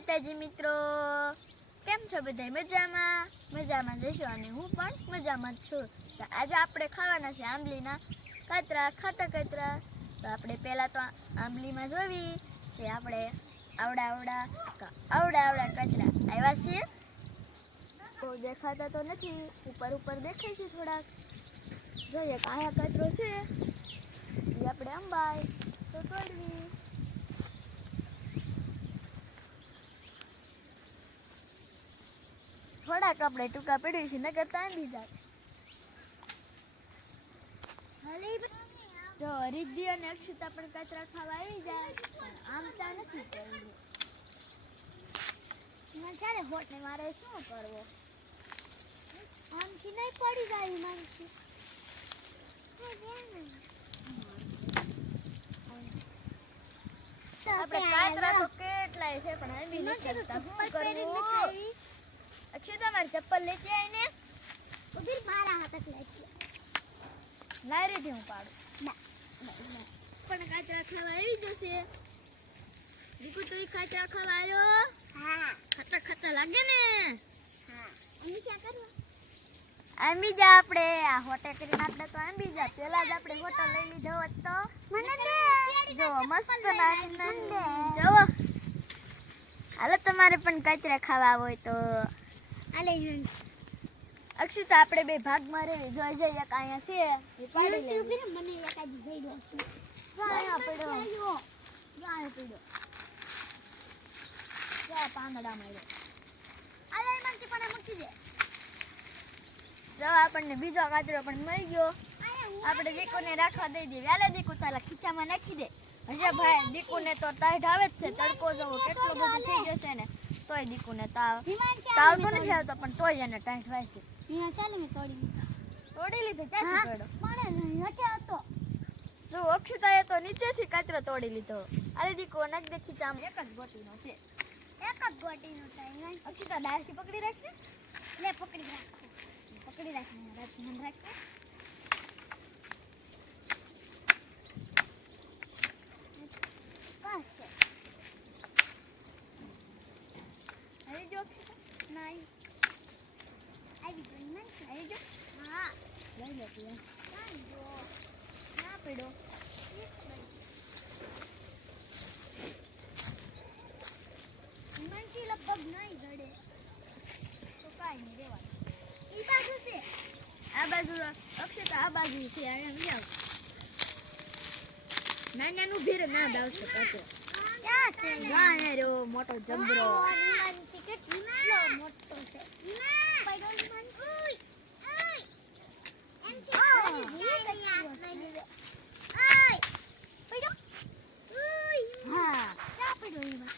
માતાજી મિત્રો. કેમ છો બધા મજામાં? મજામાં જશો અને હું પણ મજામાં જ છું. આજે આપણે ખાવાના છે આંબલીના કતરા, ખાટા કતરા. તો આપણે પહેલાં તો આંબલીમાં જોવી. કે આપણે આવડા આવડા આવડા આવડા કચરા આવ્યા છીએ. તો દેખાતા તો નથી. ઉપર ઉપર દેખાય છે થોડાક. જોઈએ કે અહીંયા કચરો છે. એ આપણે અંબાય તો તોડવી. થોડાક આપણે ટૂંકા પડ્યું છે નગર તાંડી જાય. જો રિદ્ધિ અને અક્ષતા પણ કચરા ખાવા આવી જાય આમ તા નથી કરવું. ક્યારે હોટ ને મારે શું કરવો? આમથી નહીં પડી જાય માનસી. આપણે કાચરા તો કેટલાય છે પણ એમ નથી કરતા. શું કરવું? ચપ્પલ લેતી આવીને ઊભી મારા હાથ લેતી લારીથી હું પાડું. પણ કાચરા ખાવા આવી જશે. દીકુ તો કાચરા ખાવા આવ્યો હા. ખતર ખતર લાગે ને? હા. અમે ક્યાં કરવા? આંબી જા આપણે આ હોટે કરીને આપણે તો આંબી જા પેલા જ આપણે હોટલ લઈ લીધો હોત. તો મને દે જો મસ્ત નાની નાની જો. હાલો તમારે પણ કચરા ખાવા હોય તો આલે અક્ષિતા આપણે બે ભાગમાં રહેવી જોઈ જઈએ કે અહીંયા છે એ પાડી લેવી. મને એકાદ જઈ દો અહીંયા પડ્યો. જો પડ્યો. જો પાંદડા મળ્યો. આલે એમાંથી પણ મૂકી દે. જો આપણને બીજો કાચરો પણ મળી ગયો. આપણે દીકુને રાખવા દઈ દઈએ હાલે દીકુ તાલા ખીચામાં નાખી દે. હજે ભાઈ દીકુને તો ટાઈટ આવે જ છે. તડકો જવો કેટલો બધો થઈ જશે ને. તોય દીકુને તાવ. તાવ તો નથી આવતો પણ તોય એને ટાઈટ વાય છે. અહીંયા ચાલે મેં તોડી તોડી લીધો ક્યાંથી તોડ્યો? પણ નથી આવતો. જો અક્ષતાએ તો નીચેથી કાચરો તોડી લીધો. અરે દીકુ અનક દેખી ચામ એક જ ગોટીનો છે. એક જ ગોટીનો ટાઈમ અક્ષતા ડાયરથી પકડી રાખજે. લે પકડી રાખ પકડી રાખને રાખ મન રાખજે બસ છે અરે જો અક્ષતા નહીં આવી ગઈ નહીં અરે જો હા લઈ લે તું કાંઈ જો ના પડ્યો મનથી લગભગ નહીં જડે તો કાંઈ નહીં રહેવાનું ઈ બાજુ છે આ બાજુ અક્ષતા આ બાજુ છે અહીંયા જાવ નાનાનું ભીર ના દાવશે કાચો ક્યાં છે? વાહ ને રહ્યો મોટો જબરો. કેટલો મોટો છે પડ્યો ઈ મન ઉઈ ઉઈ એમથી હા. ભૂલી ગઈ ઓય પડ્યો ઉઈ હા ક્યાં પડ્યો ઈ મન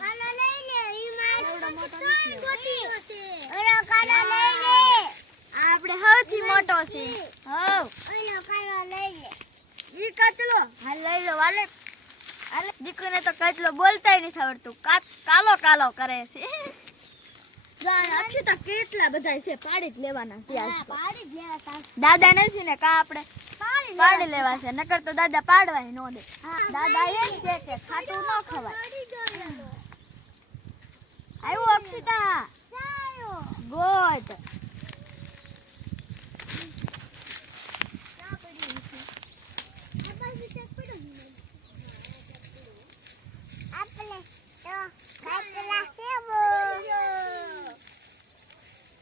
કાલો લઈ લે ઈ માર એવડો મોટો ત્રણ નથી. ગોટીનો છે ઓલો કાલો લઈ લે આ આપણે સૌથી મોટો છે હવ ઓલો કાલો લઈ લે ઈ કચલો હાલ લઈ લો હાલે દીકરીને તો કચલો બોલતાય નથી આવડતું. કાલો કાલો કરે છે. અક્ષતા કેટલા બધા છે પાડી જ લેવાના છે દાદા નથી ને કા આપણે? પાડી પાડી લેવા છે નકર તો દાદા પાડવાય નો દે. દાદા એમ કે ખાટું ન ખવાય. અક્ષિતા ચાયો ગોટ આ બાજુ ચેક પડ્યો ને આપણે તો કાટલા છે બો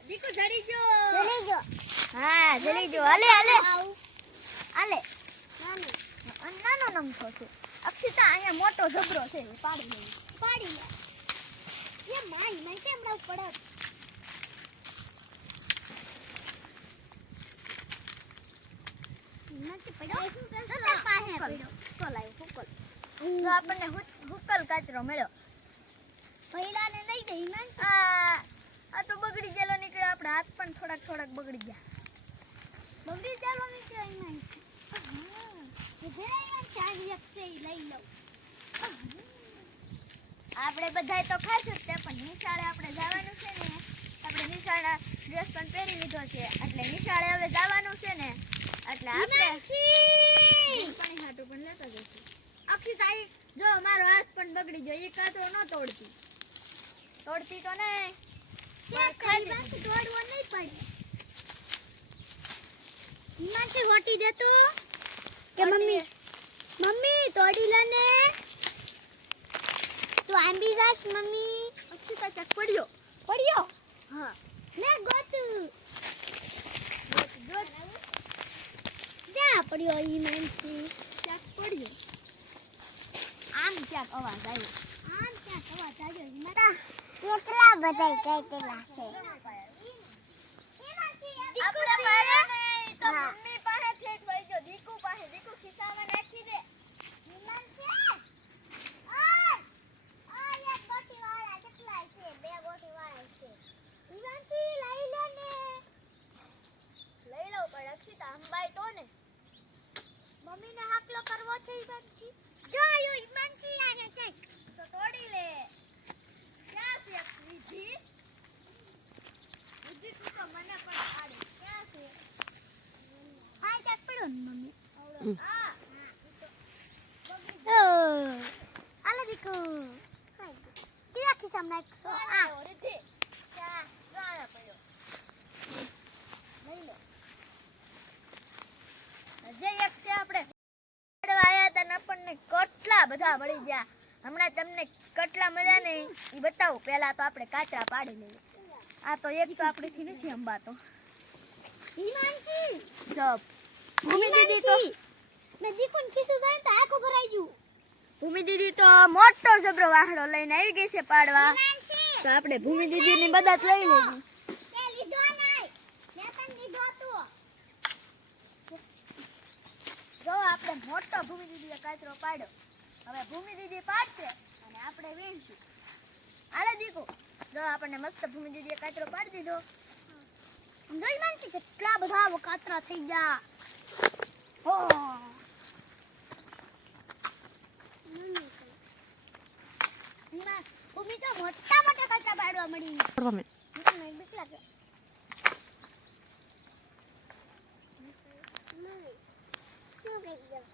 દીકુ જડી ગયો ચલી ગયો હા જડી ગયો હાલે હાલે હાલે નાની અને નાનો અક્ષિતા અહીંયા મોટો જબરો છે એ પાડી લેવી પાડી લે. એ માઈ મને કેમ ના પડે? નથી પડ્યો? તો તાર પાસે પડ્યો. હુકલ આવ્યો હુકલ તો આપણને હુક- હુકલ કાચરો મળ્યો. પહેલાને નહીં દઈ ને? આ આ તો બગડી ગયેલો નીકળ્યો. આપણા હાથ પણ થોડાક થોડાક બગડી ગયા. બગડી છે નહીં આપણે બધા તો ખાશું જ તે પણ નિશાળે આપણે જવાનું છે ને આપણે નિશાળા ડ્રેસ પણ પહેરી લીધો છે એટલે નિશાળે હવે જવાનું છે ને એટલે આપણે પાણી હાટું પણ લેતા જઈશું. અક્ષિતા ઈ જો મારો હાથ પણ બગડી ગયો એ કાતરો ન તોડતી. તોડતી તો નહીં ખાલી પાસે તોડવો નહીં પડે હિમાંશી હોટી દે તું. કે મમ્મી મમ્મી તોડી લે ને. તું આંબી જાશ મમ્મી. અક્ષિતા ચક પડ્યો. પડ્યો? હા. લે ગોત. ગોત. ક્યાં પડ્યો હિમાંશી ક્યાંક પડ્યો. આમ ક્યાંક અવાજ આવ્યો. આમ ક્યાં કવા આવ્યો હિમાંશી કેટલા બધા કઈટેલા છે. આપણે ઈ તો હા. મમ્મી પાસે વઈ ગયો. દીકુ પાસે. દીકુ ખિસ્સામાં નાખી દે. લઈ તો ને. હાકલો કરવો છે ઈમાનસી જો આયો આને ચેક તો તોડી લે. ક્યાં છે તું તો મને પણ પાડે ક્યાં કેટલા બધા મળી ગયા હમણાં તમને કેટલા મળ્યા ને એ બતાવું પહેલા તો આપણે કાચરા પાડી લઈએ આ તો એક તો આપણીથી નથી અંબા તો ઈમાનસી જો ભૂમિ દીદી તો નદી કોણ ખિસ્સું જોઈને તો આખું ભરાઈ ગયું. ભૂમિ દીદી તો મોટો જબરો વાહડો લઈને આવી ગઈ છે પાડવા. તો આપણે ભૂમિ દીદીની મદદ લઈ લેવી જો આપણે મોટો ભૂમિ દીદી કાચરો પાડ્યો. હવે ભૂમિ દીદી પાડશે અને આપણે વેણશું હાલે દીકુ જો આપણને મસ્ત ભૂમિ દીદીએ કાચરો પાડી દીધો. જોઈ ઈમાનસી કેટલા બધા કાતરા થઈ ગયા. હો તો મોટા મોટા કચરા પાડવા મળી મને બીક લાગે શું થઈ ગયું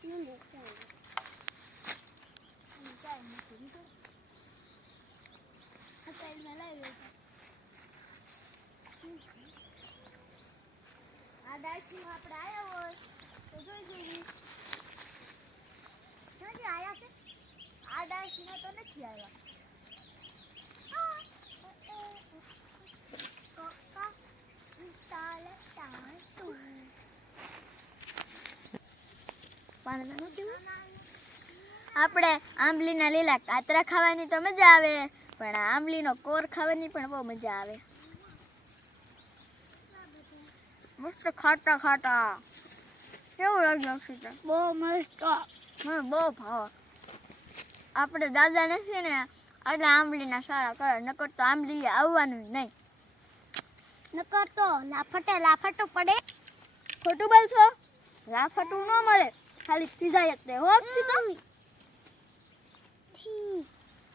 શું દેખાય? આ સાઈડમાં લાવી દો. આપણે આયા હોય તો જોઈ જોઈએ જોજો, આયા છે? આ ડાળખીમાં તો નથી આવ્યા. ટાટુ. આપણે આંબલીના લીલા કાતરા ખાવાની તો મજા આવે પણ આંબલીનો કોર ખાવાની પણ બહુ મજા આવે. મસ્ત ખાટા ખાટા. કેવું લાગ્યું અક્ષિતા બહુ મસ્ત. મને બહુ ભાવ આપણે દાદા નથી ને એટલે આંબલીના સારા કરે નકર તો આંબલી આવવાનું નહીં. નકર તો લાફટે લાફટો પડે. ખોટું બોલશો? લાફટું ન મળે. ખાલી સીધા તે. હો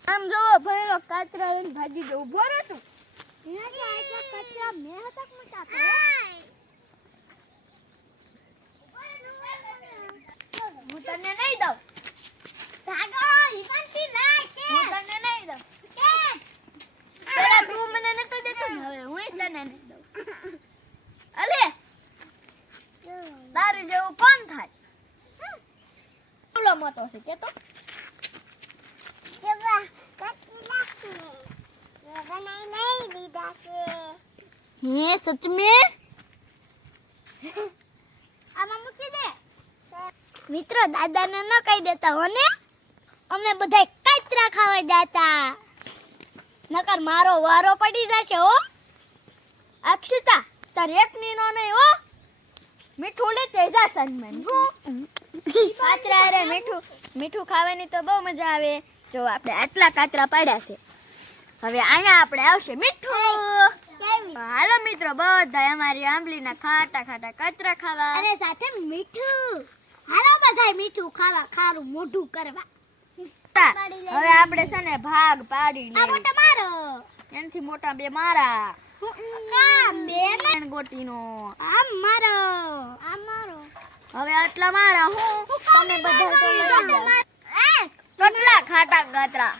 આમ જોવો ભરેલો કાતરા લઈને ભાજી જવું ભરે તું. કચરા મેં હતા મોટા તો હું તને નહીં દઉં ભાગો ઈવાનથી ના કે હું તને નહીં દઉં કે પેલા તું મને નતો દેતો ને હવે હું તને નહીં દઉં અલે તારી જેવું કોણ થાય બોલો મતો છે કે તો કેવા કટલા છે બનાઈ નહીં દીધા છે સચ में આમાં મૂકી દે મિત્રો દાદાને ન કહી દેતા હો ને? અમે બધા કાતરા ખાવા જાતા. નકર મારો વારો પડી જશે હો. અક્ષિતા, તાર એક નીનો નહીં હો. મીઠું લે તેજા સન્મન. કાતરા અરે મીઠું મીઠું ખાવાની તો બહુ મજા આવે. જો આપણે આટલા કાતરા પાડ્યા છે. હવે અહીંયા આપણે આવશે મીઠું. હાલો મિત્રો બધા અમારી આંબલીના ખાટા ખાટા કાતરા ખાવા. અને સાથે મીઠું. હાલો બધા મીઠું ખાવા ખારું મોઢું કરવા. હવે આપણે છે ને ભાગ પાડી આ મોટો મારો. એનથી મોટા બે મારા. આ બે ગોટીનો. આ મારો. આ મારો. હવે આટલા મારા હું? તમે બધા. કેટલા ખાટા ગાતરા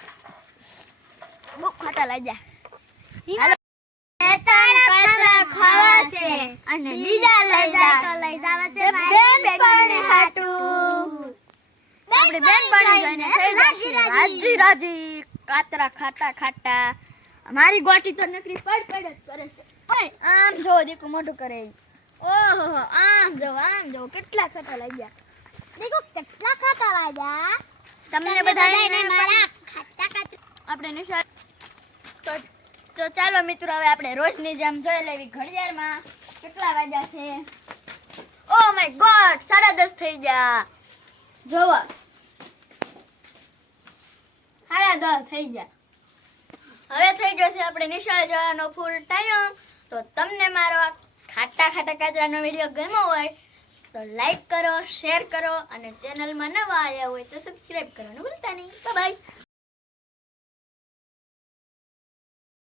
બહુ ખાટા લાગ્યા હાલો. કાતરા ખાવા છે અને બીજા લઈ જા તો લઈ જાવા છે બે મારી બેનપણી બેનપણી હાટું. આપણી બેનપણી જોઈને થઈ જશે રાજી. રાજી કાતરા ખાટા ખાટા મારી ગોટી તો નકરી પડ પડ જ કરે છે. પણ આમ જો દેખો મોઢું કરે. ઓહો આમ જો આમ જો કેટલા ખાટા લાગ્યા? દેખો કેટલા ખાટા લાગ્યા? તમને બધાને મારા ખાટા ખાટા આપણે નિશાળ તો તો ચાલો મિત્રો હવે આપણે રોજની જેમ જોઈ લેવી ઘડિયાળમાં. કેટલા વાગ્યા છે? ઓ માય ગોડ સાડા દસ થઈ ગયા. જોવો. સાડા દસ થઈ ગયા. હવે થઈ ગયો છે આપણે નિશાળ જવાનો ફૂલ ટાઈમ તો તમને મારો આ ખાટા ખાટા કાચરાનો વીડિયો ગમ્યો હોય, તો લાઈક કરો શેર કરો અને ચેનલમાં નવા આવ્યા હોય તો સબસ્ક્રાઇબ કરવાનું ભૂલતા નહીં. બાય